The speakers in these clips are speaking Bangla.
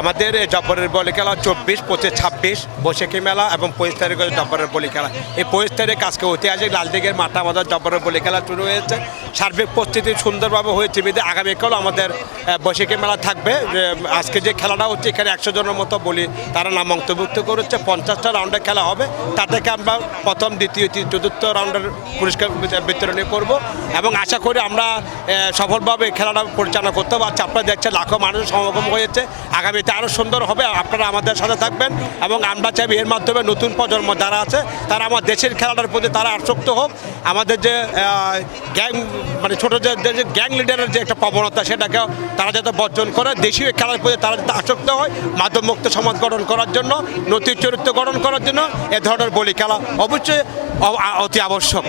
আমাদের জব্বরের বলি খেলা 24, 25, 26 বৈশাখী মেলা এবং 25 তারিখে জব্বরের বলি খেলা। এই 25 তারিখ আজকে ঐতিহাসিক লালদিঘির মাঠে আমাদের জব্বরের বলি খেলা শুরু হয়েছে। সার্বিক প্রস্তুতি সুন্দরভাবে হয়েছে বিধে আগামীকালও আমাদের বৈশাখী মেলা থাকবে। আজকে যে খেলাটা হচ্ছে এখানে 100 জনের মতো বলি তারা নাম অন্তর্ভুক্ত করেছে। 50টা রাউন্ডের খেলা হবে, তা থেকে আমরা প্রথম, দ্বিতীয়, চতুর্থ রাউন্ডের পুরস্কার বিতরণী করব এবং আশা করি আমরা সফলভাবে খেলাটা পরিচালনা করতে পারছি। আপনারা দেখছেন লাখো মানুষের সমাগম হয়েছে। আগামীতে আরও সুন্দর হবে, আপনারা আমাদের সাথে থাকবেন এবং আমরা চাইব এর মাধ্যমে নতুন প্রজন্ম যারা আছে তারা আমার দেশের খেলাটার প্রতি তারা আসক্ত হোক। আমাদের যে গ্যাং মানে ছোটো যে গ্যাং লিডারের যে একটা প্রবণতা সেটাকে তারা যাতে বর্জন করে, দেশীয় খেলার প্রতি তারা যাতে আসক্ত হয়, মাদকমুক্ত সমাজ গঠন করার জন্য, নৈতিক চরিত্র গঠন করার জন্য এ ধরনের বলি খেলা অবশ্যই অতি আবশ্যক।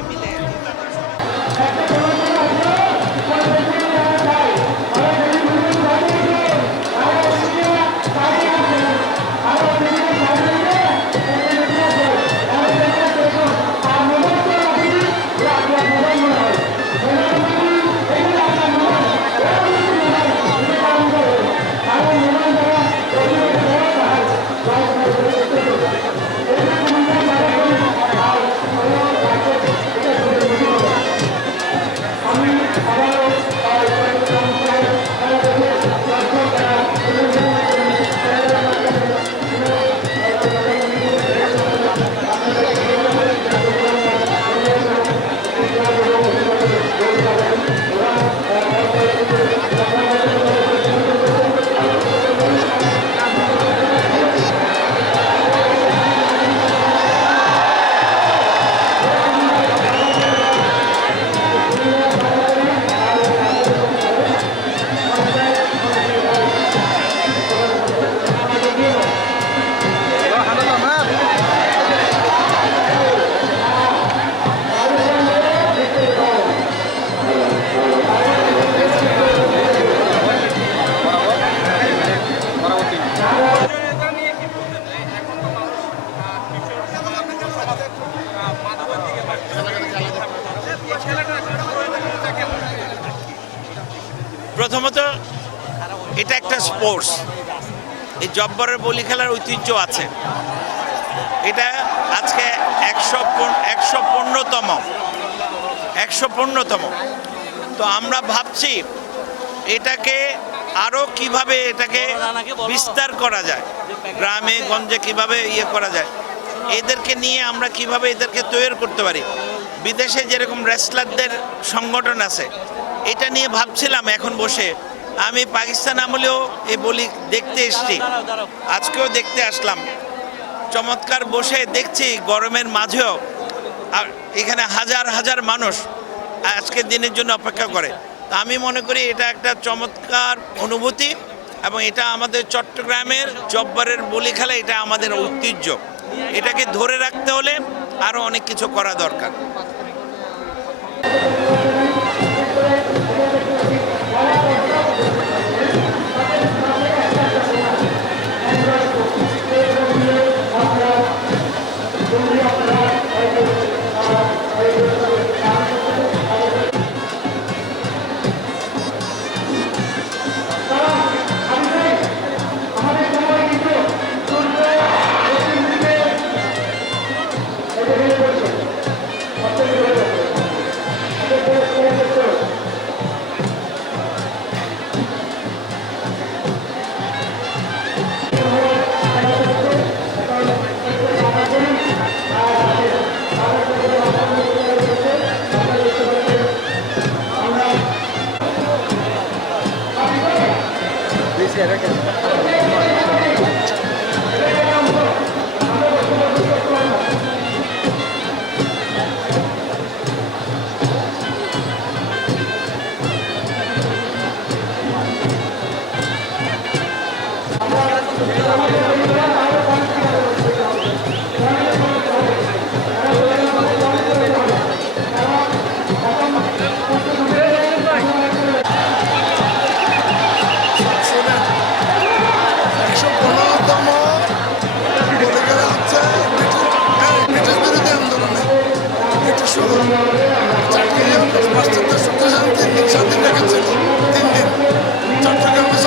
প্রথমত এটা একটা স্পোর্টস, এই জব্বরের বলি খেলার ঐতিহ্য আছে। এটা আজকে 115তম। তো আমরা ভাবছি এটাকে আরও কিভাবে এটাকে বিস্তার করা যায়, গ্রামে গঞ্জে কিভাবে করা যায়, এদেরকে নিয়ে আমরা কিভাবে এদেরকে তৈরি করতে পারি। বিদেশে যেরকম রেসলারদের সংগঠন আছে, এটা নিয়ে ভাবছিলাম এখন বসে। আমি পাকিস্তান আমলেও এই বলি দেখতে এসেছি, আজকেও দেখতে আসলাম। চমৎকার বসে দেখছি গরমের মাঝেও, আর এখানে হাজার হাজার মানুষ আজকের দিনের জন্য অপেক্ষা করে। তা আমি মনে করি এটা একটা চমৎকার অনুভূতি এবং এটা আমাদের চট্টগ্রামের জব্বরের বলি খেলা, এটা আমাদের ঐতিহ্য। এটাকে ধরে রাখতে হলে আরও অনেক কিছু করা দরকার। চট্টগ্রামে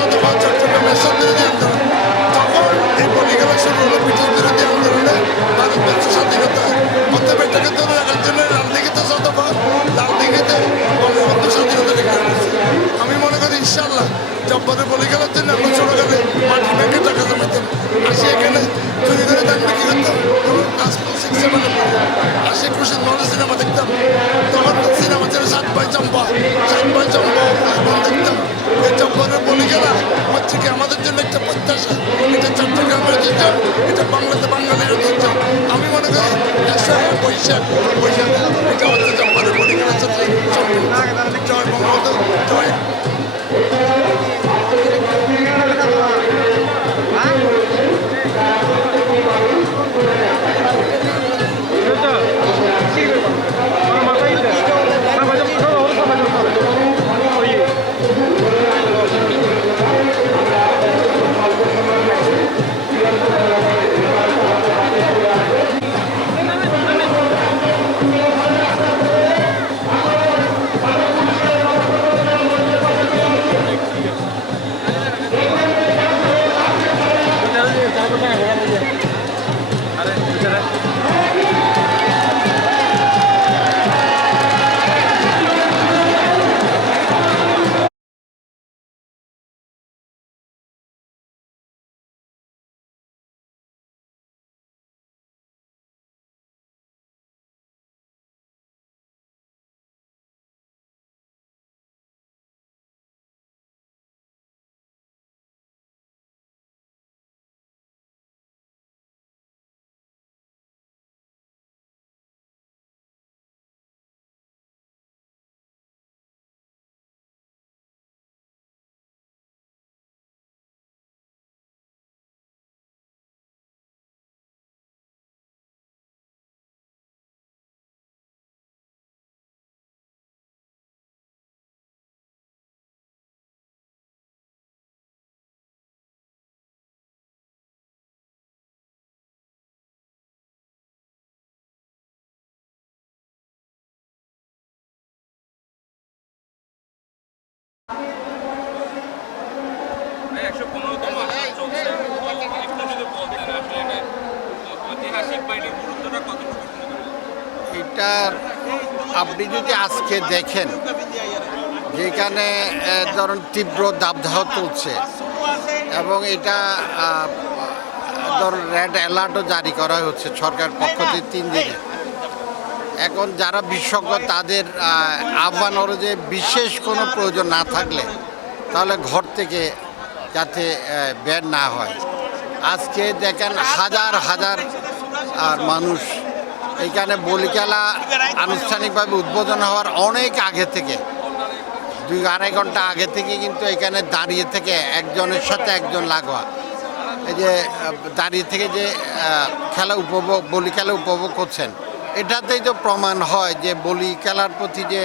চট্টগ্রামের সব বিরোধী আন্দোলন জব্বরের বলি খেলার জন্য আমরা ছোটখালে মাটি ব্যাংকে টাকা জমাতাম, আসি এখানে চুরি করে দাম বিক্রি করতাম। তখন ক্লাস 6-7 আসি খুশি নলে সিনেমা দেখতাম। তখন সিনেমা ছিল 7 ভাই চম্পা এখন দেখতাম। এই জব্বরের বলি খেলা হচ্ছে কি আমাদের জন্য একটা প্রত্যাশা, এটা চট্টগ্রামের ঐতিহ্য, এটা বাঙালির ঐতিহ্য। আমি মনে করি বৈশাখ এটা হচ্ছে জব্বরের বলি খেলার সাথে সম্পৃক্ত। জয় বঙ্গবন্ধু, জয়। এটার আপনি যদি আজকে দেখেন যেখানে ধরুন তীব্র দাবদাহ চলছে এবং এটা ধরুন রেড অ্যালার্টও জারি করা হচ্ছে সরকার পক্ষ থেকে 3 দিনে। এখন যারা বিশেষজ্ঞ তাদের আহ্বান হলো যে বিশেষ কোনো প্রয়োজন না থাকলে তাহলে ঘর থেকে যাতে বের না হয়। আজকে দেখেন হাজার হাজার মানুষ এইখানে বলি খেলা আনুষ্ঠানিকভাবে উদ্বোধন হওয়ার অনেক আগে থেকে 2-2.5 ঘন্টা আগে থেকে কিন্তু এখানে দাঁড়িয়ে থেকে একজনের সাথে একজন লাগোয়া এই যে দাঁড়িয়ে থেকে যে খেলা বলি খেলা উপভোগ করছেন, এটাতেই তো প্রমাণ হয় যে বলি খেলার প্রতি যে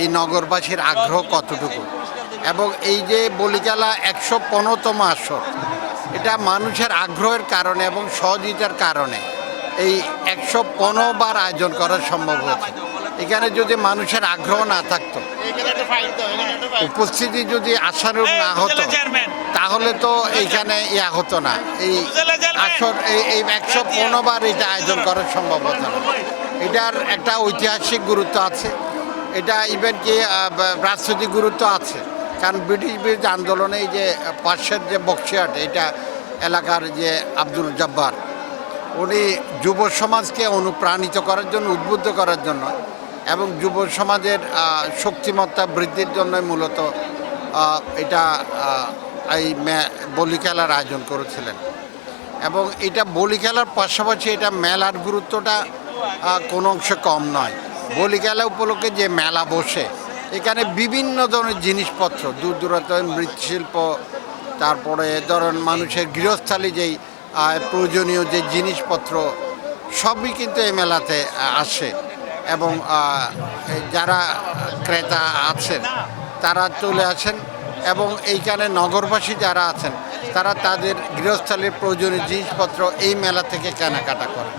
এই নগরবাসীর আগ্রহ কতটুকু। এবং এই যে বলি খেলা 115তম আসর, এটা মানুষের আগ্রহের কারণে এবং সহযোগিতার কারণে এই 115 বার আয়োজন করা সম্ভব হয়েছে। এখানে যদি মানুষের আগ্রহ না থাকতো, উপস্থিতি যদি আশানুরূপ না হতো, তাহলে তো এইখানে ইয়া হতো না। এই আসর এই 115 বার এটা আয়োজন করা সম্ভব হতো না। এটার একটা ঐতিহাসিক গুরুত্ব আছে, এটা ইভেন কি রাজনৈতিক গুরুত্ব আছে। কারণ ব্রিটিশ বিরোধী আন্দোলনে এই যে পাশের যে বক্সিয়াট, এটা এলাকার যে আব্দুল জব্বার, উনি যুব সমাজকে অনুপ্রাণিত করার জন্য, উদ্বুদ্ধ করার জন্য এবং যুব সমাজের শক্তিমত্তা বৃদ্ধির জন্যই মূলত এটা এই বলি খেলার আয়োজন করেছিলেন। এবং এটা বলি খেলার পাশাপাশি এটা মেলার গুরুত্বটা কোনো অংশে কম নয়। বলি খেলা উপলক্ষে যে মেলা বসে, এখানে বিভিন্ন ধরনের জিনিসপত্র, দূর দূরান্ত মৃৎশিল্প, তারপরে ধরেন মানুষের গৃহস্থালী যেই প্রয়োজনীয় যে জিনিসপত্র সবই কিন্তু এই মেলাতে আসে। এবং যারা ক্রেতা আছেন তারা চলে আসেন এবং এইখানে নগরবাসী যারা আছেন তারা তাদের গৃহস্থালীর প্রয়োজনীয় জিনিসপত্র এই মেলা থেকে কেনাকাটা করেন।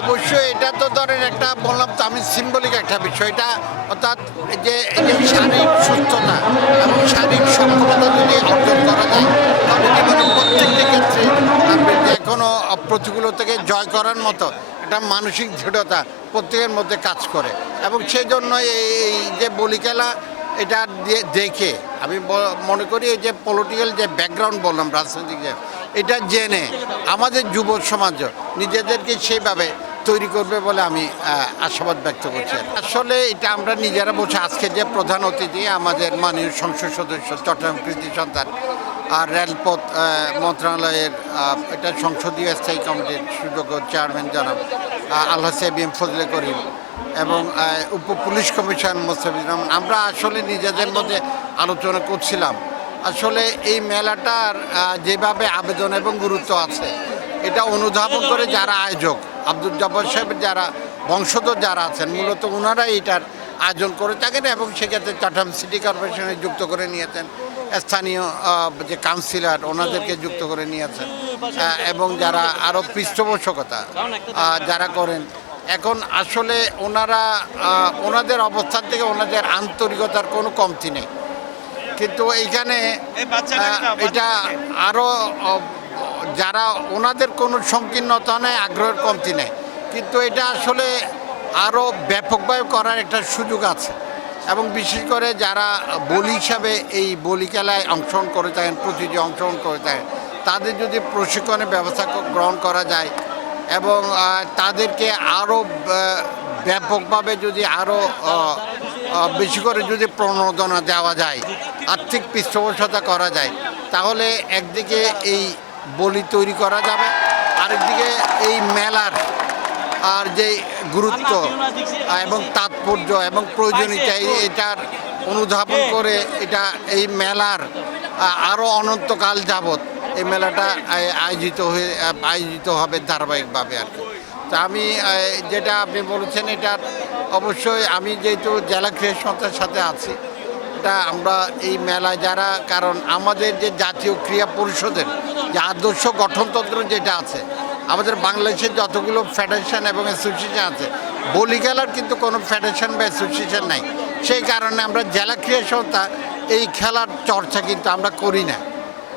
অবশ্যই এটা তো ধরেন একটা বললাম তো আমি সিম্বলিক একটা বিষয়, এটা অর্থাৎ যে শারীরিক সুস্থতা এবং শারীরিক সক্ষমতা যদি অর্জন করা যায় তাহলে জীবনে প্রত্যেকটি ক্ষেত্রে যে কোনো প্রতিকূলতাকে জয় করার মতো একটা মানসিক দৃঢ়তা প্রত্যেকের মধ্যে কাজ করে। এবং সেই জন্য এই যে বলি খেলা এটা দেখে আমি মনে করি এই যে পলিটিক্যাল যে ব্যাকগ্রাউন্ড বললাম রাজনৈতিক যে এটা জেনে আমাদের যুব সমাজ নিজেদেরকে সেইভাবে তৈরি করবে বলে আমি আশাবাদ ব্যক্ত করছি। আসলে এটা আমরা নিজেরা বসে আজকে যে প্রধান অতিথি আমাদের মাননীয় সংসদ সদস্য চট্টগ্রাম কৃতি সন্তান আর রেলপথ মন্ত্রণালয়ের এটা সংসদীয় স্থায়ী কমিটির সুযোগ্য চেয়ারম্যান জনাব আল্লাহ সাহেব ফজলে করিম এবং উপ পুলিশ কমিশন মোস্তাফিজুর রহমান, আমরা আসলে নিজেদের মধ্যে আলোচনা করছিলাম আসলে এই মেলাটার যেভাবে আবেদন এবং গুরুত্ব আছে এটা অনুধাবন করে যারা আয়োজক আব্দুল জব্বার সাহেবের যারা বংশধর যারা আছেন মূলত ওনারা এটার আয়োজন করে থাকেন এবং সেক্ষেত্রে চট্টগ্রাম সিটি কর্পোরেশনে যুক্ত করে নিয়েছেন, স্থানীয় যে কাউন্সিলর ওনাদেরকে যুক্ত করে নিয়েছেন এবং যারা আরও পৃষ্ঠপোষকতা যারা করেন। এখন আসলে ওনারা ওনাদের অবস্থান থেকে ওনাদের আন্তরিকতার কোনো কমতি নেই, কিন্তু এইখানে এটা আরও যারা ওনাদের কোনো সংকীর্ণতা নেই, আগ্রহের কমতি নেই, কিন্তু এটা আসলে আরও ব্যাপকভাবে করার একটা সুযোগ আছে এবং বিশেষ করে যারা বলি হিসাবে এই বলি খেলায় অংশগ্রহণ করে থাকেন, প্রতিটি অংশগ্রহণ করে থাকেন, তাদের যদি প্রশিক্ষণের ব্যবস্থা গ্রহণ করা যায় এবং তাদেরকে আরও ব্যাপকভাবে যদি আরও বেশি করে যদি প্রণোদনা দেওয়া যায়, আর্থিক পৃষ্ঠপোষকতা করা যায়, তাহলে একদিকে এই বলি তৈরি করা যাবে, আরেকদিকে এই মেলার আর যে গুরুত্ব এবং তাৎপর্য এবং প্রয়োজনীয়তা এটার অনুধাবন করে এটা এই মেলার আরও অনন্তকাল যাবৎ এই মেলাটা আয়োজিত হবে ধারাবাহিকভাবে আর কি। তা আমি যেটা আপনি বলেছেন এটার অবশ্যই আমি যেহেতু জেলা ক্রীড়া সংস্থার সাথে আছি, এটা আমরা এই মেলায় যারা, কারণ আমাদের যে জাতীয় ক্রীড়া পরিষদের যে আদর্শ গঠনতন্ত্র যেটা আছে, আমাদের বাংলাদেশের যতগুলো ফেডারেশন এবং অ্যাসোসিয়েশন আছে, বলি খেলার কিন্তু কোনো ফেডারেশন বা অ্যাসোসিয়েশন নাই। সেই কারণে আমরা জেলা ক্রীড়া সংস্থা এই খেলার চর্চা কিন্তু আমরা করি না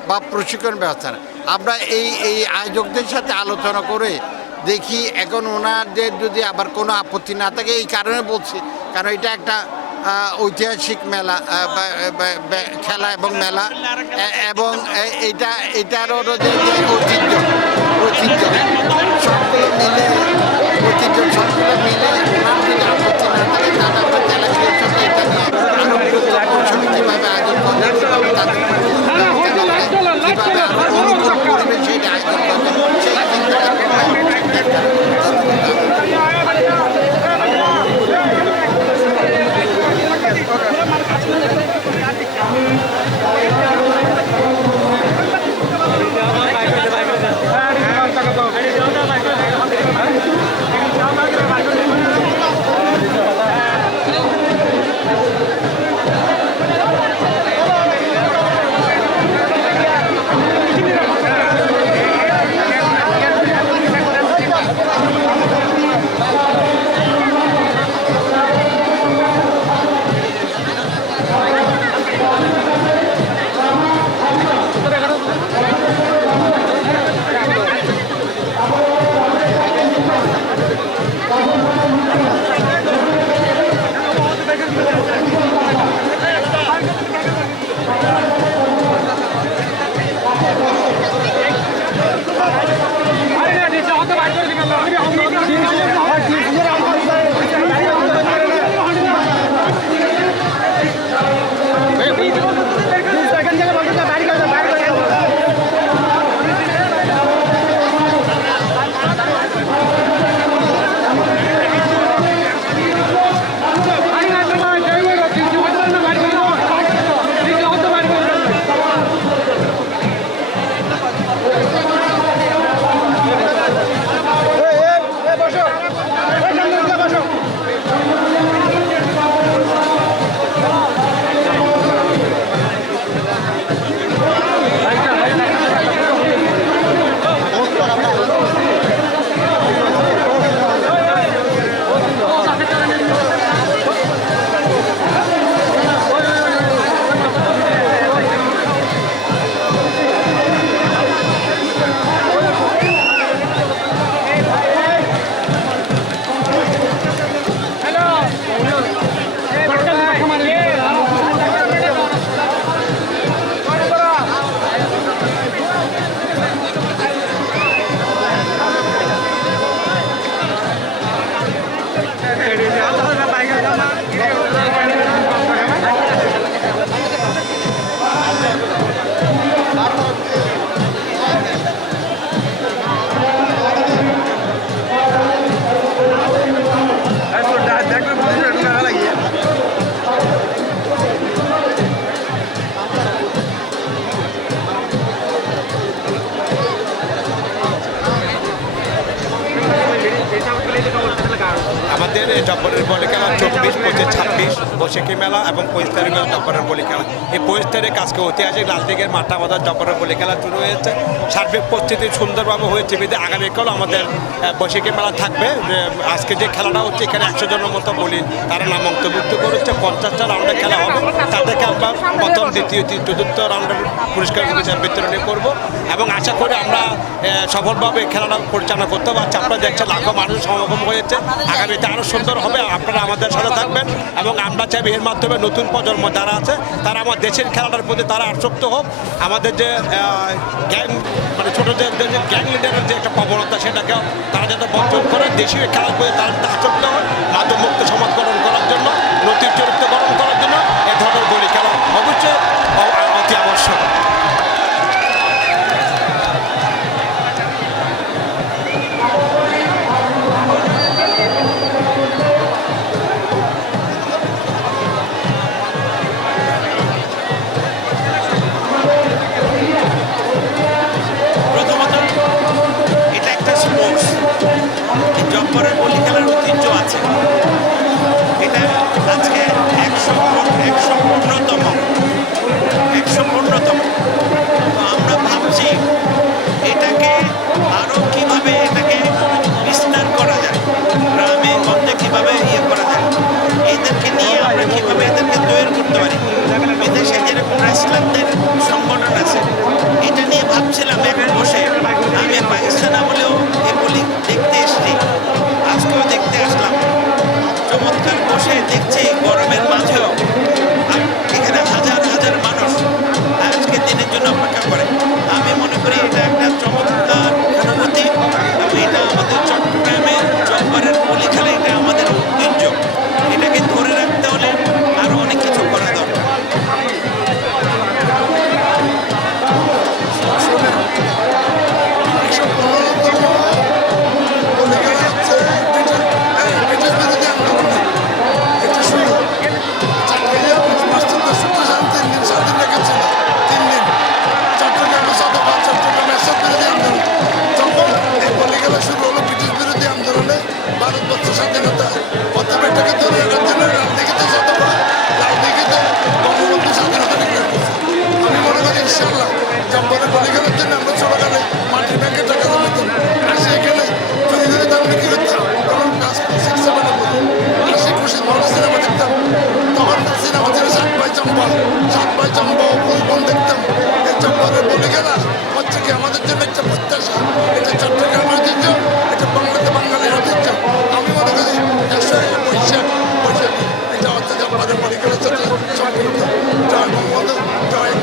বা প্রশিক্ষণ ব্যবস্থা না। আমরা এই আয়োজকদের সাথে আলোচনা করে দেখি এখন ওনাদের যদি আবার কোনো আপত্তি না থাকে, এই কারণে বলছি কারণ এটা একটা ঐতিহাসিক মেলা খেলা এবং মেলা এবং এটারও যে ঐতিহ্য সবগুলো মিলে সবগুলো মিলে ওনার যদি আপত্তি না থাকে তাহলে আমরা জেলা ক্রীড়া সংস্থা এটা নিয়ে আরও গুরুত্বপূর্ণ কীভাবে আয়োজন করবে, তাদের কীভাবে আরও অনুকূল পরিবেশে এটা আয়োজন করবে সেই চিন্তাটা Hey, জব্বরের বলি খেলা 24, 25, 26 বৈশাখী মেলা এবং 25 তারিখে জব্বরের বলি খেলা। এই 25 তারিখ আজকে ঐতিহাসিক লালদিঘির মাঠে আমাদের জব্বরের বলি খেলা শুরু হয়েছে। সার্বিক প্রস্তুতি সুন্দরভাবে হয়েছে বিধে আগামীকালও আমাদের বৈশাখী মেলা থাকবে। আজকে যে খেলাটা হচ্ছে এখানে 100 জনের মতো বলি তারা নাম অন্তর্ভুক্ত করেছে। 50টা রাউন্ডের খেলা হবে, তাদেরকে আমরা প্রথম, দ্বিতীয়, চতুর্থ রাউন্ডের পুরস্কার বিতরণী করব এবং আশা করি আমরা সফলভাবে খেলাটা পরিচালনা করতে পারছি। আপনারা দেখছেন লাখো মানুষ সমাগম হয়েছে, আগামীতে আরও সুন্দর হবে। আপনারা আমাদের সাথে থাকবেন এবং আমরা চাইব এর মাধ্যমে নতুন প্রজন্ম যারা আছে তারা আমার দেশের খেলাটার প্রতি তারা আসক্ত হোক। আমাদের যে গ্যাং মানে ছোটদের যে গ্যাং লিডারের যে একটা প্রবণতা সেটাকে তারা যাতে বর্জন করে দেশীয় খেলার প্রতি তারা আসক্ত হয়। মাদকমুক্ত সমাজ গঠন করার জন্য, নৈতিক চরিত্র গঠন করার জন্য এ ধরনের বলি খেলা অবশ্যই অতি আবশ্যক। প্রথমত এটা একটা স্পোর্টস, এই জব্বরের বলি খেলার ঐতিহ্য আছে। এটা আজকে 115তম। তো আমরা ভাবছি এটাকে আরও কীভাবে এটাকে বিস্তার করা যায়, গ্রামে গঞ্জে কীভাবে ইয়ে করা যায়, এদেরকে নিয়ে আমরা কীভাবে এদেরকে তৈরি করতে পারি। বিদেশে যেরকম রেসলারদের সংগঠন আছে, এটা নিয়ে ভাবছিলাম এখন বসে। আমি পাকিস্তান আমলেও এই বলি দেখতে এসেছি, আজকেও দেখতে আসলাম। চমৎকার বসে দেখছি গরমের মাঝেও এখানে হাজার হাজার মানুষ আজকের দিনের জন্য অপেক্ষা করে। আমি মনে করি এটা একটা চমৎকার অনুভূতি এবং এটা আমাদের চট্টগ্রামের জব্বরের বলি খেলা, এটা আমাদের ঐতিহ্য। এটাকে ধরে রাখতে হলে আরও অনেক কিছু করা দরকার। ভারতবর্ষ স্বাধীনতা প্রথমে এটাকে ধরে রাখার জন্য লালদিঘিতে শতভাগ, লালদিঘিতে বঙ্গবন্ধু স্বাধীনতা ডিক্লেয়ার করছে। আমি মনে করি ইনশাল্লাহ জব্বরের বলি খেলার জন্য আমরা ছোটকালে মাটির ব্যাংকে টাকা জমাতাম, আসে এখানে চুরি করে তার কি করতাম, তখন ক্লাস 6, 7 আসে খুশি মনে সিনেমা দেখতাম। তখন সিনেমা ছিল সাত ভাই চম্পা বোন দেখতাম। এই জব্বরের বলি খেলা হচ্ছে কি আমাদের জন্য একটা প্রত্যাশা। এটা চট্টগ্রামের ঐতিহ্য, এটা বাঙালির ঐতিহ্য। আমি মনে করি 101 বৈশাখ এটা হচ্ছে জব্বরের বলি খেলার সাথে সম্পৃক্ত। জয় বঙ্গবন্ধু, জয়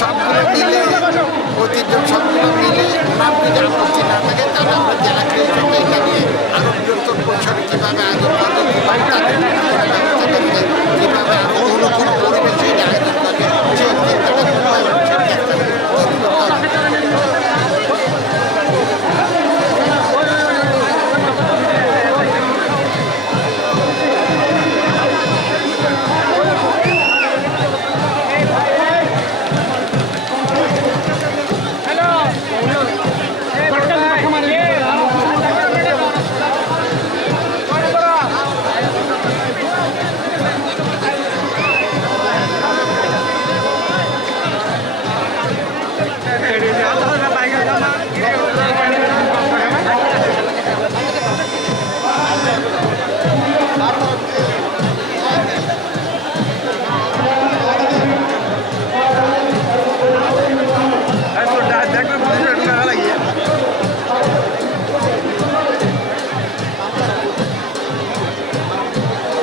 সবগুলো মিলে ঐতিহ্য সবগুলো মিলে নাম যদি আপত্তি না থাকে তাহলে আমরা জেলা ক্রিয়েশনকে এটা নিয়ে আরও বৃহত্তর পরিসরে কীভাবে আয়োজন করবো কীভাবে তাদের